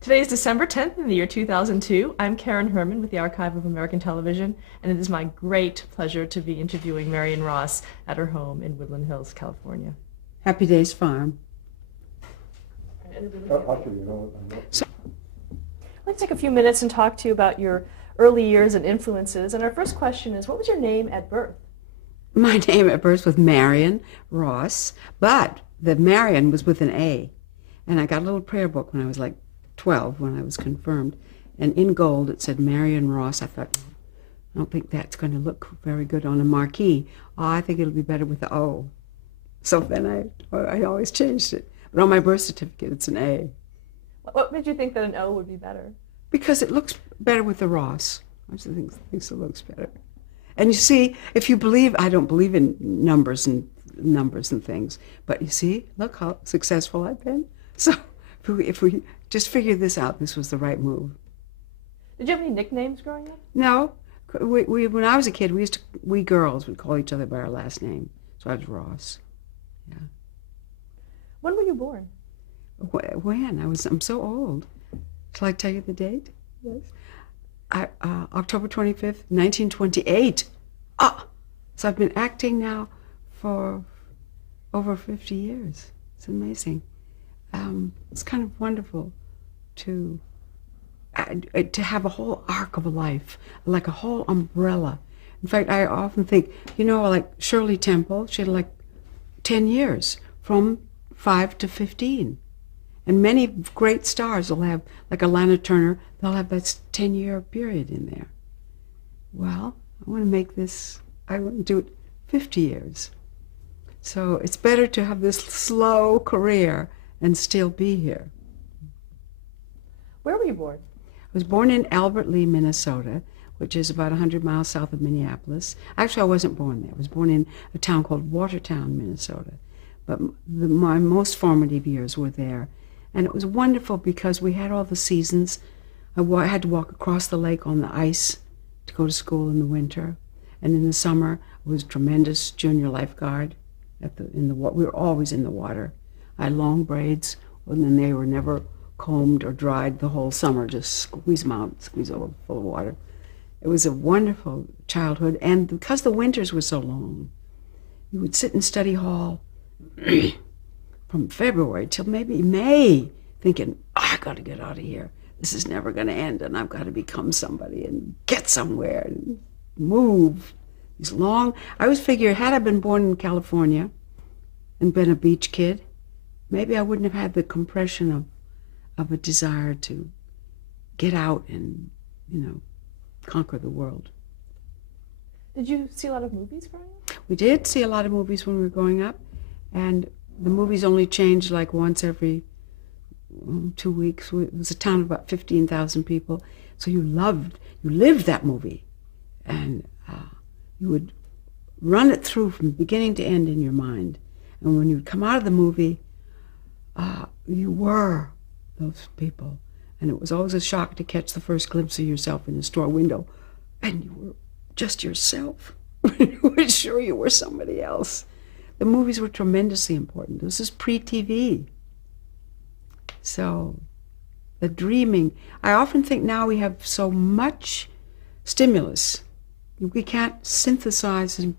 Today is December 10th in the year 2002. I'm Karen Herman with the Archive of American Television, and it is my great pleasure to be interviewing Marion Ross at her home in Woodland Hills, California. Happy Days Farm. So, I'd like to take a few minutes and talk to you about your early years and influences. And our first question is, what was your name at birth? My name at birth was Marion Ross, but the Marion was with an A. And I got a little prayer book when I was like 12, when I was confirmed. And in gold it said Marion Ross. I thought, I don't think that's going to look very good on a marquee. Oh, I think it'll be better with the O. So then I always changed it. But on my birth certificate, it's an A. What made you think that an O would be better? Because it looks better with the Ross. I just think it looks better. And you see, if you believe, I don't believe in numbers and things, but you see, look how successful I've been. So if we just figured this out, this was the right move. Did you have any nicknames growing up? No. When I was a kid, we girls would call each other by our last name. So I was Ross. Yeah. When were you born? When? I'm so old. Shall I tell you the date? Yes. October 25th, 1928. So I've been acting now for over 50 years. It's amazing. It's kind of wonderful to have a whole arc of a life, like a whole umbrella. In fact, I often think, like Shirley Temple, she had like 10 years, from 5 to 15. And many great stars will have, like Alana Turner, they'll have that 10-year period in there. Well, I want to do it 50 years. So it's better to have this slow career and still be here. Where were you born? I was born in Albert Lea, Minnesota, which is about 100 miles south of Minneapolis. Actually, I wasn't born there. I was born in a town called Watertown, Minnesota. But my most formative years were there. And it was wonderful because we had all the seasons. I had to walk across the lake on the ice to go to school in the winter. And in the summer, I was a tremendous junior lifeguard. We were always in the water. I had long braids, and then they were never combed or dried the whole summer, just squeeze them out, squeeze over full of water. It was a wonderful childhood. And because the winters were so long, we would sit in study hall from February till maybe May, thinking, I got to get out of here. This is never going to end, and I've got to become somebody and get somewhere and move. I always figure, had I been born in California and been a beach kid, maybe I wouldn't have had the compression of a desire to get out and, conquer the world. Did you see a lot of movies growing up? We did see a lot of movies when we were growing up, and the movies only changed like once every 2 weeks. It was a town of about 15,000 people, so you lived that movie, and you would run it through from beginning to end in your mind. And when you would come out of the movie, you were those people, and it was always a shock to catch the first glimpse of yourself in the store window, and you were just yourself. You were sure you were somebody else. The movies were tremendously important. This is pre-TV. So the dreaming, I often think now we have so much stimulus. We can't synthesize and,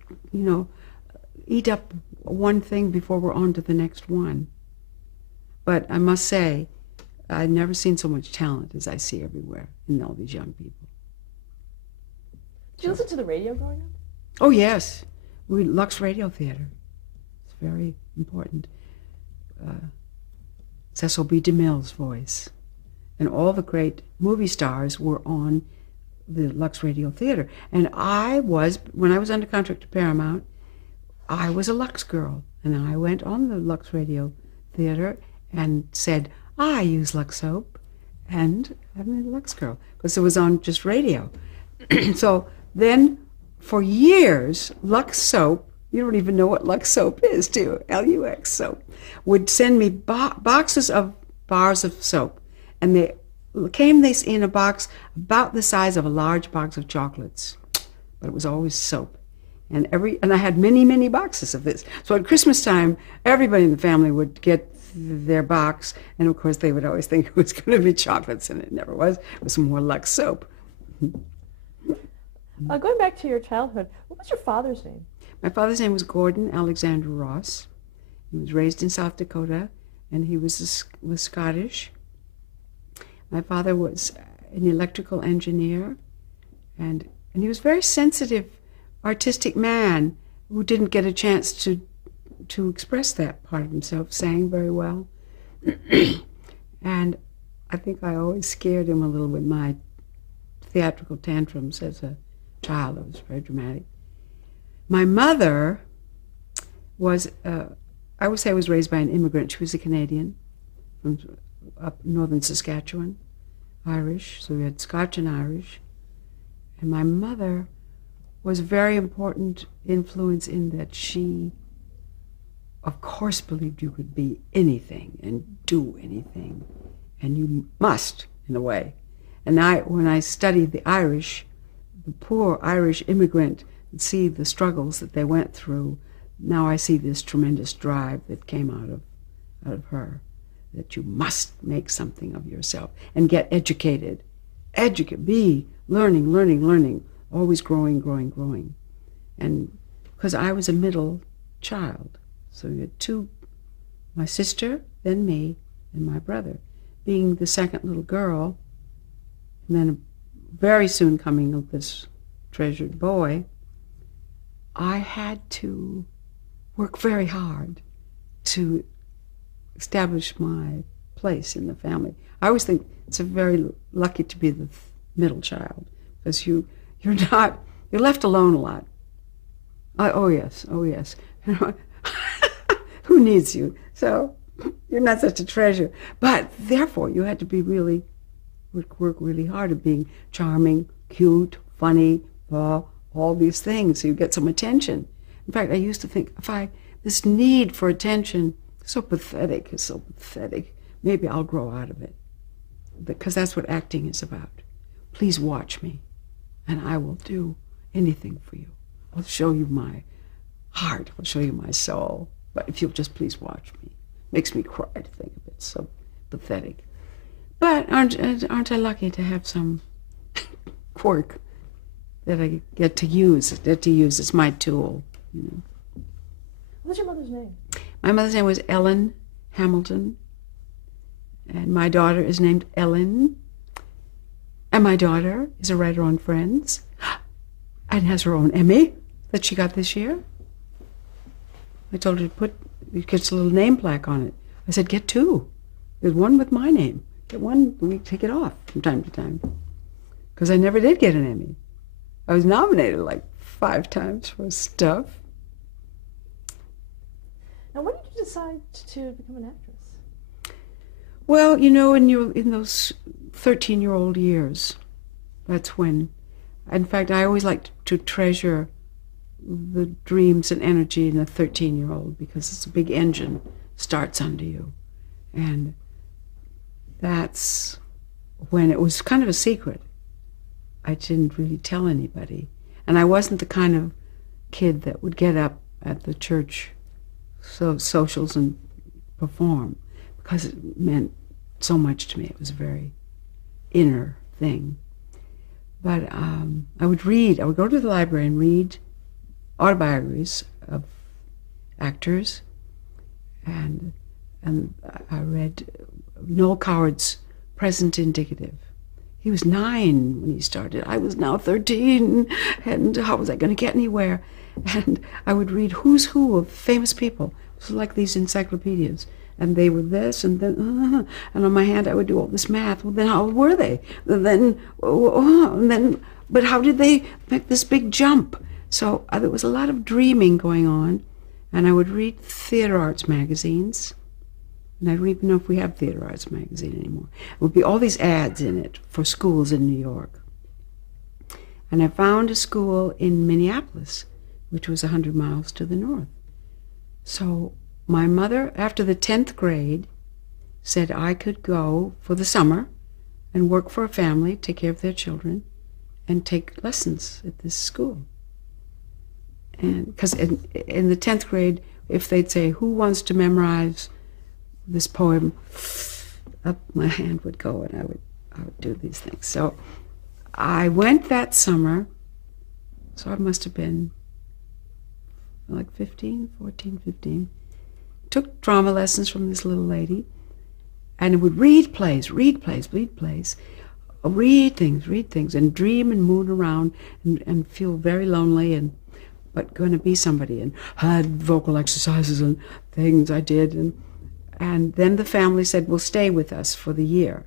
eat up one thing before we're on to the next one. But I must say, I've never seen so much talent as I see everywhere in all these young people. Did you listen to the radio growing up? Oh, yes. Lux Radio Theater. It's very important. Cecil B. DeMille's voice. And all the great movie stars were on the Lux Radio Theater. And when I was under contract to Paramount, I was a Lux girl. And I went on the Lux Radio Theater and said, I use Lux soap, and I'm a Lux girl, because it was on just radio. So then, for years, Lux soap, you don't even know what Lux soap is, do you? Lux soap, would send me boxes of bars of soap, and they came in a box about the size of a large box of chocolates, but it was always soap. And I had many, many boxes of this. So at Christmas time, everybody in the family would get their box, and of course they would always think it was going to be chocolates, and it never was. It was more Lux soap. Going back to your childhood, what was your father's name? My father's name was Gordon Alexander Ross. He was raised in South Dakota, and he was Scottish. My father was an electrical engineer, and he was a very sensitive, artistic man who didn't get a chance to express that part of himself, sang very well. And I think I always scared him a little with my theatrical tantrums as a child. I was very dramatic. My mother was, I would say I was raised by an immigrant. She was a Canadian from up northern Saskatchewan, Irish, so we had Scotch and Irish. And my mother was a very important influence in that she, of course, believed you could be anything and do anything, and you must, in a way. And when I studied the Irish, the poor Irish immigrant, and see the struggles that they went through, now I see this tremendous drive that came out of her, that you must make something of yourself and get educated. Be learning, always growing. And because I was a middle child, so you had two, my sister, then me, and my brother. Being the second little girl, and then very soon coming of this treasured boy, I had to work very hard to establish my place in the family. I always think it's very lucky to be the middle child, because you're left alone a lot. Oh yes. Who needs you? So you're not such a treasure. But therefore, you had to be work really hard at being charming, cute, funny, all these things, so you get some attention. In fact, I used to think, this need for attention, it's so pathetic. Maybe I'll grow out of it. Because that's what acting is about. Please watch me, and I will do anything for you. I'll show you my heart. I'll show you my soul. But if you'll just please watch me. Makes me cry to think of it. So pathetic. But aren't I lucky to have some quirk that I get to use? It's my tool. You know. What's your mother's name? My mother's name was Ellen Hamilton, and my daughter is named Ellen. And my daughter is a writer on Friends, and has her own Emmy that she got this year. I told her to get a little name plaque on it. I said, get two. There's one with my name. Get one, we take it off from time to time. Because I never did get an Emmy. I was nominated like 5 times for stuff. Now, when did you decide to become an actress? Well, you know, in those 13-year-old years, that's when, in fact, I always liked to treasure the dreams and energy in a 13-year-old, because it's a big engine starts under you. And that's when it was kind of a secret. I didn't really tell anybody. And I wasn't the kind of kid that would get up at the church socials and perform, because it meant so much to me. It was a very inner thing. But I would go to the library and read autobiographies of actors, and I read Noel Coward's Present Indicative. He was 9 when he started. I was now 13, and how was I going to get anywhere? And I would read who's who of famous people. It was like these encyclopedias. And they were this, and then, and on my hand I would do all this math. Well, then how old were they? And then, but how did they make this big jump? So there was a lot of dreaming going on, and I would read theater arts magazines. And I don't even know if we have theater arts magazine anymore. It would be all these ads in it for schools in New York. And I found a school in Minneapolis, which was 100 miles to the north. So my mother, after the 10th grade, said I could go for the summer and work for a family, take care of their children, and take lessons at this school. And because in the 10th grade, if they'd say, who wants to memorize this poem, up my hand would go, and I would do these things. So I went that summer, so I must have been like 15, 14, 15. Took drama lessons from this little lady, and would read things, read things, and dream and moon around and feel very lonely, but going to be somebody, and had vocal exercises and things I did. And then the family said, well, stay with us for the year.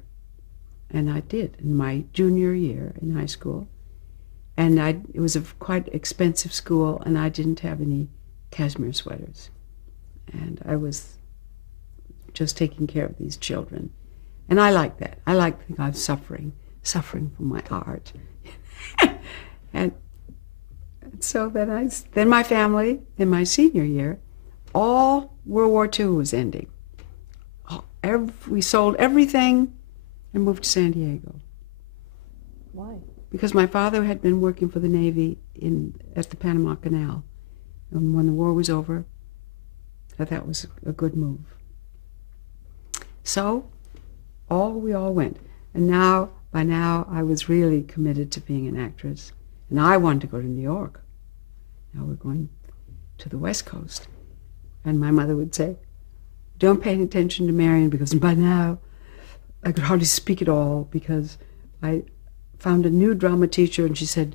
And I did, in my junior year in high school. And it was a quite expensive school, and I didn't have any cashmere sweaters. And I was just taking care of these children. And I like that. I like to think I'm suffering from my art. and so then my family, in my senior year, all World War II was ending. We sold everything and moved to San Diego. Why? Because my father had been working for the Navy at the Panama Canal. And when the war was over, I thought that was a good move. So we all went. And by now, I was really committed to being an actress. And I wanted to go to New York. Now we're going to the West Coast. And my mother would say, don't pay any attention to Marion, because by now I could hardly speak at all, because I found a new drama teacher, and she said,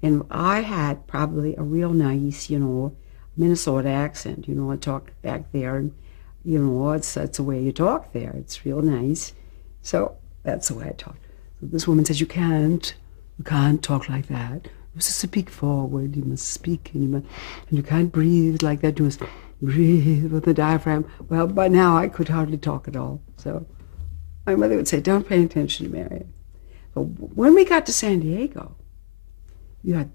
and I had probably a real nice, Minnesota accent. I talked back there, and, that's the way you talk there. It's real nice. So that's the way I talked. So this woman says, you can't talk like that. You must speak forward, you must speak, and you can't breathe like that. You must breathe with the diaphragm. Well, by now I could hardly talk at all. So my mother would say, don't pay attention to Marion. But when we got to San Diego, you had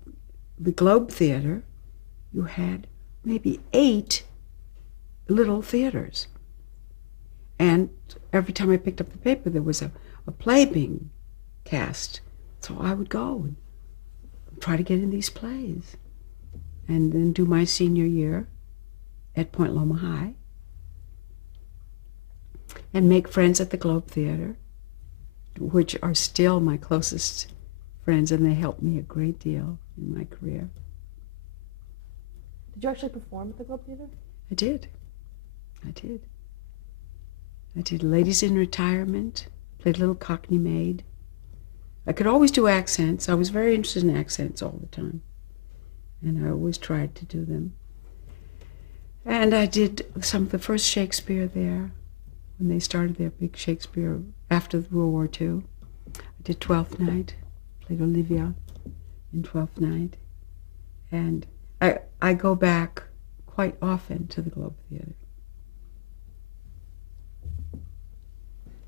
the Globe Theater, you had maybe 8 little theaters. And every time I picked up the paper, there was a play being cast. So I would go and try to get in these plays. And then do my senior year at Point Loma High. And make friends at the Globe Theater, which are still my closest friends, and they helped me a great deal in my career. Did you actually perform at the Globe Theater? I did. Ladies in Retirement, played Little Cockney Maid. I could always do accents. I was very interested in accents all the time. And I always tried to do them. And I did some of the first Shakespeare there, when they started their big Shakespeare after World War II. I did Twelfth Night, played Olivia in Twelfth Night. And I go back quite often to the Globe Theater.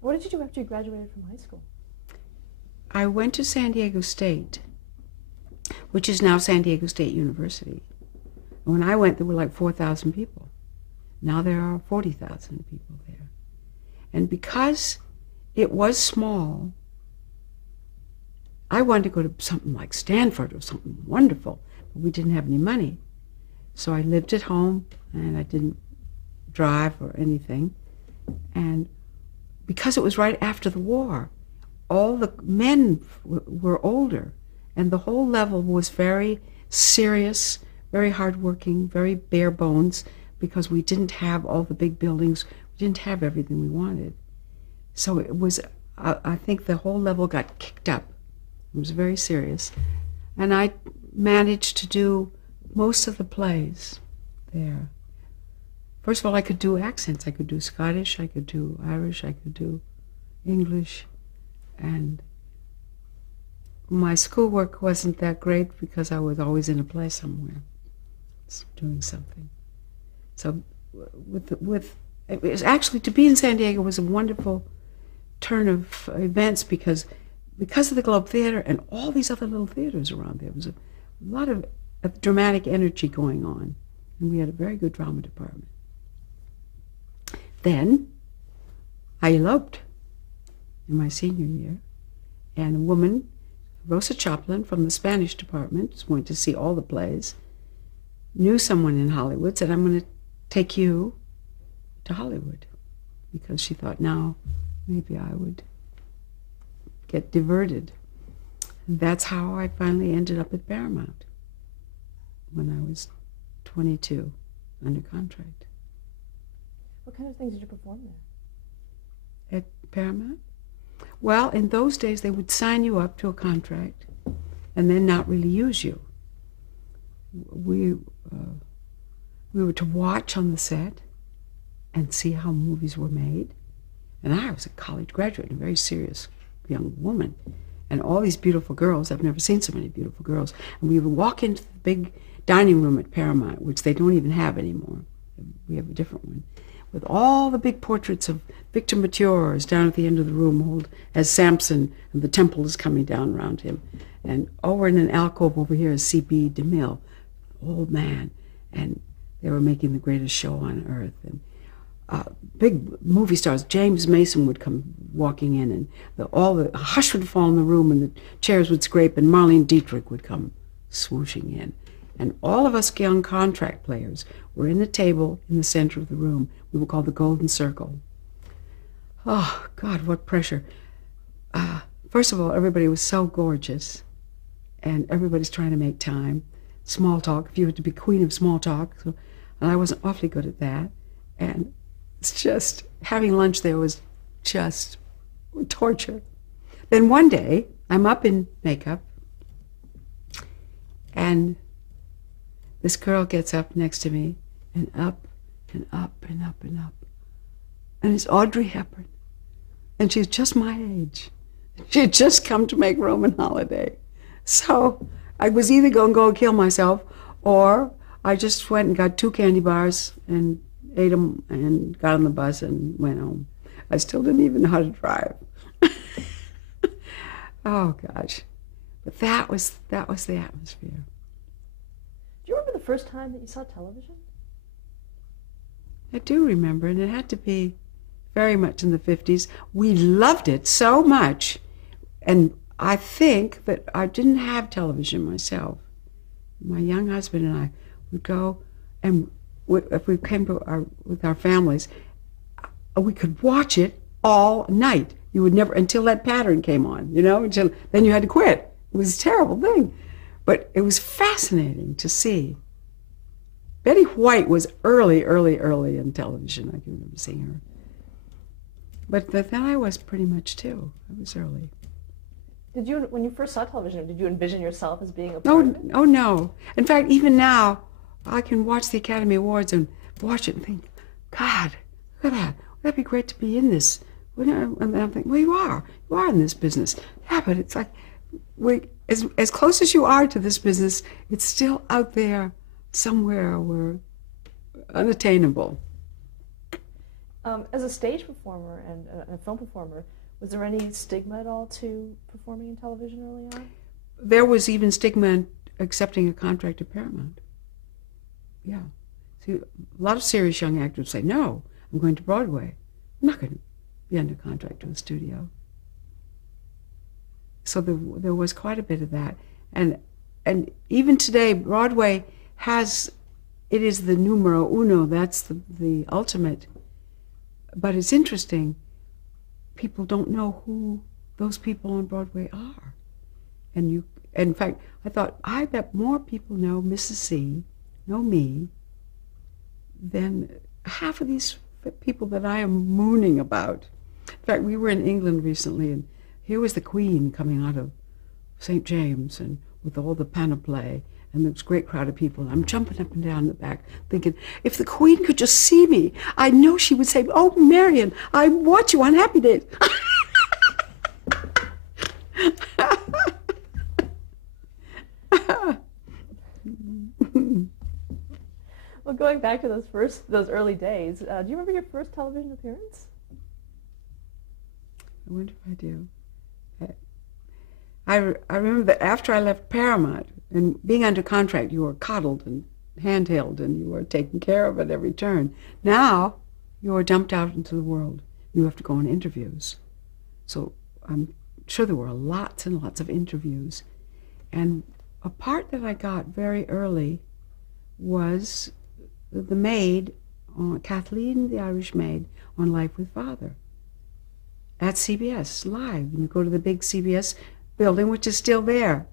What did you do after you graduated from high school? I went to San Diego State, which is now San Diego State University. And when I went, there were like 4,000 people. Now there are 40,000 people there. And because it was small, I wanted to go to something like Stanford or something wonderful, but we didn't have any money. So I lived at home, and I didn't drive or anything. And because it was right after the war, all the men were older, and the whole level was very serious, very hardworking, very bare bones, because we didn't have all the big buildings. We didn't have everything we wanted. So it was, I think the whole level got kicked up. It was very serious. And I managed to do most of the plays there. First of all, I could do accents. I could do Scottish, I could do Irish, I could do English. And my schoolwork wasn't that great because I was always in a play somewhere, doing something. So it was actually, to be in San Diego was a wonderful turn of events, because of the Globe Theater and all these other little theaters around there. There was a lot of dramatic energy going on, and we had a very good drama department. Then I eloped in my senior year, and a woman, Rosa Chaplin from the Spanish department, went to see all the plays, knew someone in Hollywood, said, I'm going to take you to Hollywood. because she thought now maybe I would get diverted. And that's how I finally ended up at Paramount when I was 22 under contract. What kind of things did you perform there? At Paramount? Well, in those days, they would sign you up to a contract and then not really use you. We were to watch on the set and see how movies were made. And I was a college graduate and a very serious young woman. And all these beautiful girls, I've never seen so many beautiful girls. And we would walk into the big dining room at Paramount, which they don't even have anymore. We have a different one, with all the big portraits of Victor Matures down at the end of the room, hold as Samson, and the temple is coming down around him. And over in an alcove over here is C.B. DeMille, old man, and they were making the greatest show on earth. And big movie stars, James Mason would come walking in, and all the hush would fall in the room, and the chairs would scrape, and Marlene Dietrich would come swooshing in. And all of us young contract players were in the table in the center of the room. We were called the Golden Circle. Oh, God, what pressure. First of all, everybody was so gorgeous, and everybody's trying to make time. Small talk, if you had to be queen of small talk. So, and I wasn't awfully good at that. And it's just, having lunch there was just torture. Then one day, I'm up in makeup, and this girl gets up next to me, and up and up and up and up. And it's Audrey Hepburn. And she's just my age. She had just come to make Roman Holiday. So I was either going to go kill myself, or I just went and got 2 candy bars and ate them and got on the bus and went home. I still didn't even know how to drive. Oh, gosh. But that was the atmosphere. Do you remember the first time that you saw television? I do remember, and it had to be very much in the 50s. We loved it so much, and I think that I didn't have television myself. My young husband and I would go, and if we came to with our families, we could watch it all night. You would never, until that pattern came on, until then you had to quit. It was a terrible thing. But it was fascinating to see. Betty White was early in television. I can remember seeing her. But then I was pretty much too. I was early. Did you, when you first saw television, did you envision yourself as being a part of it? Oh, no. In fact, even now, I can watch the Academy Awards and watch it and think, God, look at that. That'd be great to be in this. And I'm thinking, well, you are in this business. Yeah, but it's like, as close as you are to this business, it's still out there somewhere where unattainable. As a stage performer and a film performer, was there any stigma at all to performing in television early on? There was even stigma in accepting a contract at Paramount. Yeah. See, a lot of serious young actors say, no, I'm going to Broadway. I'm not going to be under contract to a studio. So there was quite a bit of that. And even today, Broadway it is the numero uno, that's the ultimate. But it's interesting, people don't know who those people on Broadway are. And in fact, I bet more people know Mrs. C, know me, than half of these people that I am mooning about. In fact, we were in England recently, and here was the Queen coming out of St. James, and with all the panoply, and this great crowd of people. And I'm jumping up and down in the back, thinking, if the Queen could just see me, I know she would say, oh, Marion, I watch you on Happy Days. Well, going back to those early days, do you remember your first television appearance? I wonder if I do. I remember that after I left Paramount, and being under contract, you were coddled and handheld, and you were taken care of at every turn. Now, you are dumped out into the world. You have to go on interviews. So I'm sure there were lots and lots of interviews. And a part that I got very early was the maid Kathleen, the Irish Maid, on Life with Father at CBS live. And you go to the big CBS building, which is still there.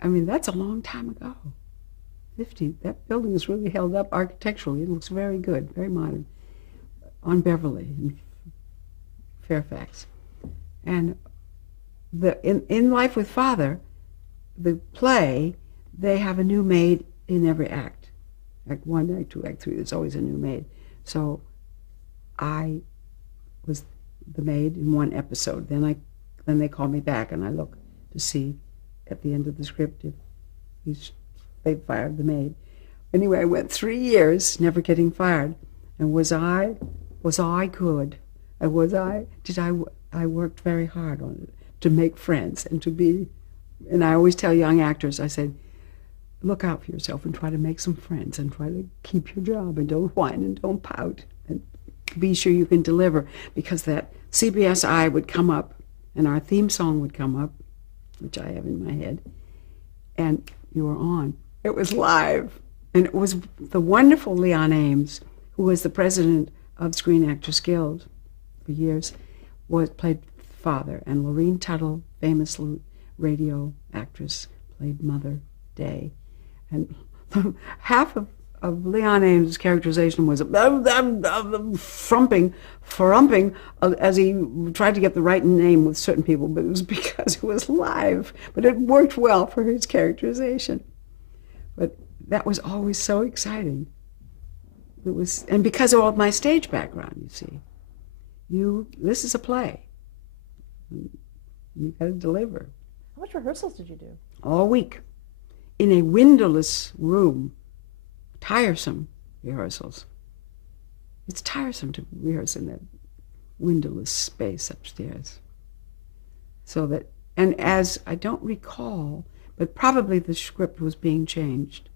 I mean, that's a long time ago. 50. That building is really held up architecturally. It looks very good, very modern, on Beverly in Fairfax. And in Life with Father, the play, they have a new maid in every act. Act 1, Act 2, Act 3, there's always a new maid. So I was the maid in one episode. Then they called me back, and I look to see at the end of the script if they fired the maid. Anyway, I went 3 years never getting fired. And was I good? I worked very hard on it to make friends and to be, and I always tell young actors, I said, look out for yourself and try to make some friends and try to keep your job and don't whine and don't pout and be sure you can deliver, because that CBS eye would come up and our theme song would come up, which I have in my head, and you were on. It was live. And it was the wonderful Leon Ames, who was the president of Screen Actors Guild for years, played Father, and Lorene Tuttle, famous radio actress, played Mother Day. And half of Leon Ames' characterization was frumping as he tried to get the right name with certain people, but it was because it was live. But it worked well for his characterization. But that was always so exciting. It was, and because of all my stage background, you see, this is a play. You got to deliver. How much rehearsals did you do? All week, in a windowless room. Tiresome rehearsals. It's tiresome to rehearse in that windowless space upstairs. So that, and as I don't recall, but probably the script was being changed.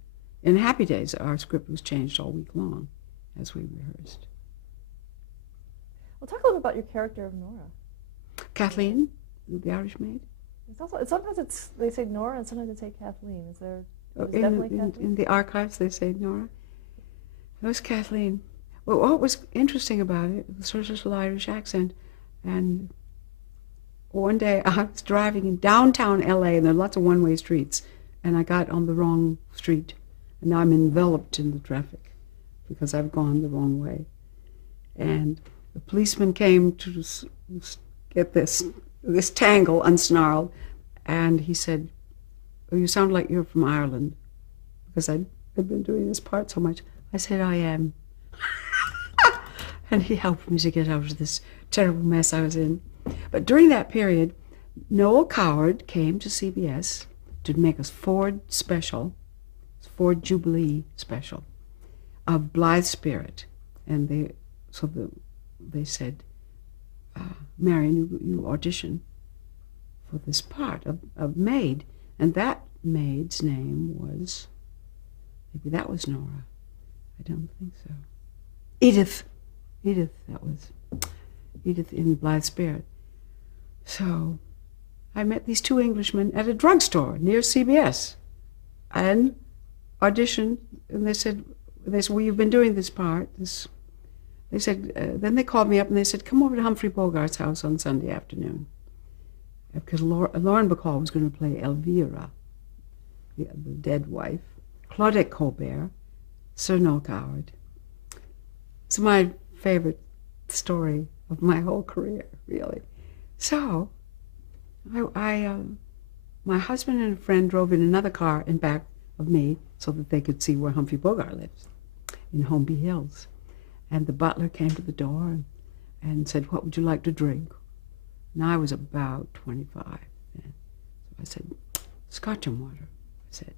In Happy Days, our script was changed all week long as we rehearsed. Well, talk a little bit about your character of Nora. Kathleen, the Irish Maid. Sometimes they say Nora and sometimes they say Kathleen. Is there? In the archives, they say Nora. It was Kathleen. Well, what was interesting about it was sort of a little Irish accent. And one day I was driving in downtown LA, and there are lots of one-way streets, and I got on the wrong street. And now I'm enveloped in the traffic because I've gone the wrong way. And the policeman came to get this tangle unsnarled, and he said, "Oh, you sound like you're from Ireland," because I'd been doing this part so much. I said, "I am." And he helped me to get out of this terrible mess I was in. But during that period, Noel Coward came to CBS to make a Ford Ford Jubilee special of Blithe Spirit. And they said, "Marion, you audition for this part of Maid." And that maid's name was, maybe that was Nora. I don't think so. Edith, that was Edith in Blithe Spirit. So I met these two Englishmen at a drugstore near CBS and auditioned, and they said, "Well, you've been doing this part." They said, then they called me up and they said, "Come over to Humphrey Bogart's house on Sunday afternoon." Because Lauren Bacall was going to play Elvira, the dead wife, Claudette Colbert, Sir Noel Coward. It's my favorite story of my whole career, really. So, my husband and a friend drove in another car in back of me so that they could see where Humphrey Bogart lives, in Holmby Hills. And the butler came to the door and said, "What would you like to drink?" And I was about 25 then. So I said, "Scotch and water." I said,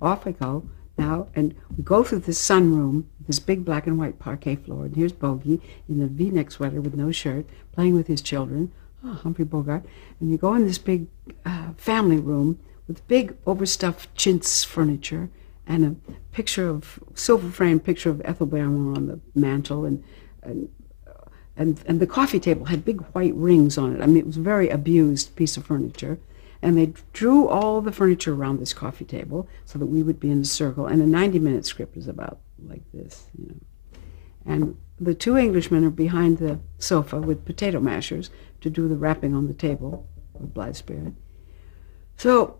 off I go now, and we go through this sunroom, this big black and white parquet floor, and here's Bogey in a V-neck sweater with no shirt, playing with his children, Humphrey Bogart, and you go in this big family room with big overstuffed chintz furniture and a silver-framed picture of Ethel Barrymore on the mantel, and the coffee table had big white rings on it. I mean, it was a very abused piece of furniture. And they drew all the furniture around this coffee table so that we would be in a circle. And a 90-minute script is about like this, And the two Englishmen are behind the sofa with potato mashers to do the wrapping on the table with Blithe Spirit. So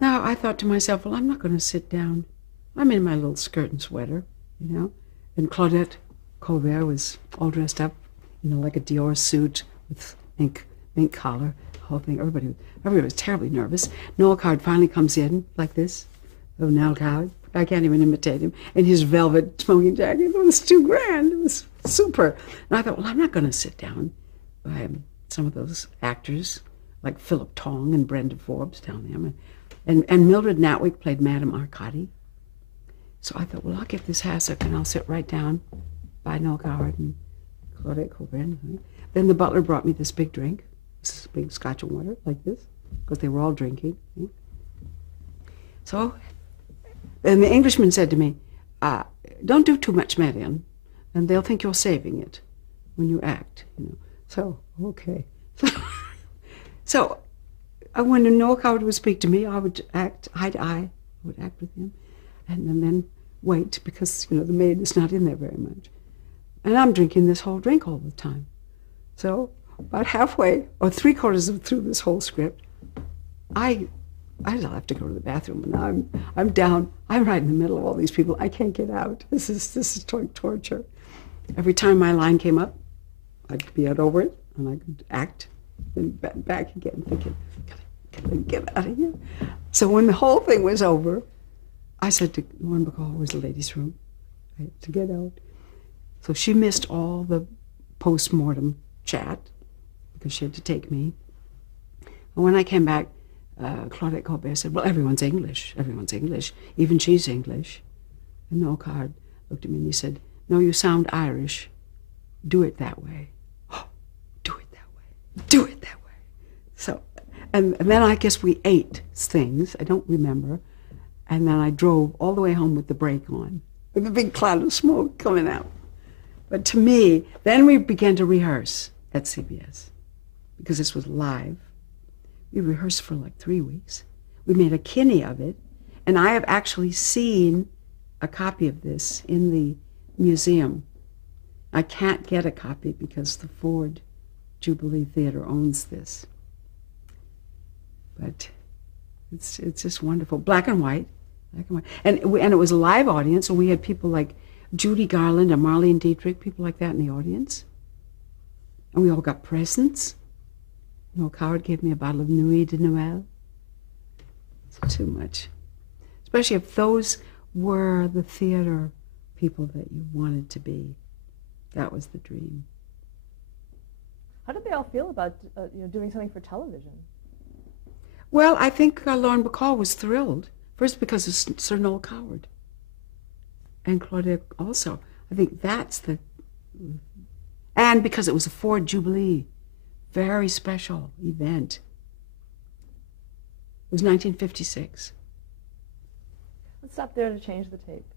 now I thought to myself, well, I'm not going to sit down. I'm in my little skirt and sweater, you know. And Claudette Colbert was all dressed up, you know, like a Dior suit with mink collar, the whole thing. Everybody was terribly nervous. Noel Coward finally comes in like this. Oh, Noel Coward. I can't even imitate him. In his velvet smoking jacket. It was too grand. It was super. And I thought, well, I'm not going to sit down by some of those actors like Philip Tong and Brenda Forbes down there. And Mildred Natwick played Madame Arcady. So I thought, well, I'll get this hassock and I'll sit right down by Noel Coward and Claudette Colbert. Then the butler brought me this big drink, this big scotch and water like this, because they were all drinking. So, and the Englishman said to me, don't do too much, Marion, and they'll think you're saving it when you act, you know. So, okay. So when Noel Coward would speak to me, I would act eye to eye. I would act with him, and then wait, because, you know, the maid is not in there very much. And I'm drinking this whole drink all the time. So about halfway, or three-quarters through this whole script, I have to go to the bathroom, and I'm down. I'm right in the middle of all these people. I can't get out. This is torture. Every time my line came up, I'd be out over it, and I could act, and back again, thinking, can I get out of here? So when the whole thing was over, I said to Lauren Bacall, where's the ladies' room? I had to get out. So she missed all the post-mortem chat because she had to take me. And when I came back, Claudette Colbert said, well, everyone's English. Even she's English. And Noel Coward looked at me and he said, no, you sound Irish. Do it that way. Oh, do it that way. Do it that way. So, and then I guess we ate things. I don't remember. And then I drove all the way home with the brake on, with a big cloud of smoke coming out. But to me, then we began to rehearse at CBS, because this was live. We rehearsed for like 3 weeks. We made a kinney of it, and I have actually seen a copy of this in the museum. I can't get a copy because the Ford Jubilee Theater owns this. But it's just wonderful. Black and white. And it was a live audience, so we had people like Judy Garland and Marlene Dietrich, people like that in the audience. And we all got presents. Noel Coward gave me a bottle of Nuit de Noël. It's too much. Especially if those were the theater people that you wanted to be. That was the dream. How did they all feel about doing something for television? Well, I think Lauren Bacall was thrilled. First because of Sir Noel Coward. And Claudette also. I think that's the... And because it was a Ford Jubilee. Very special event. It was 1956. Let's stop there to change the tape.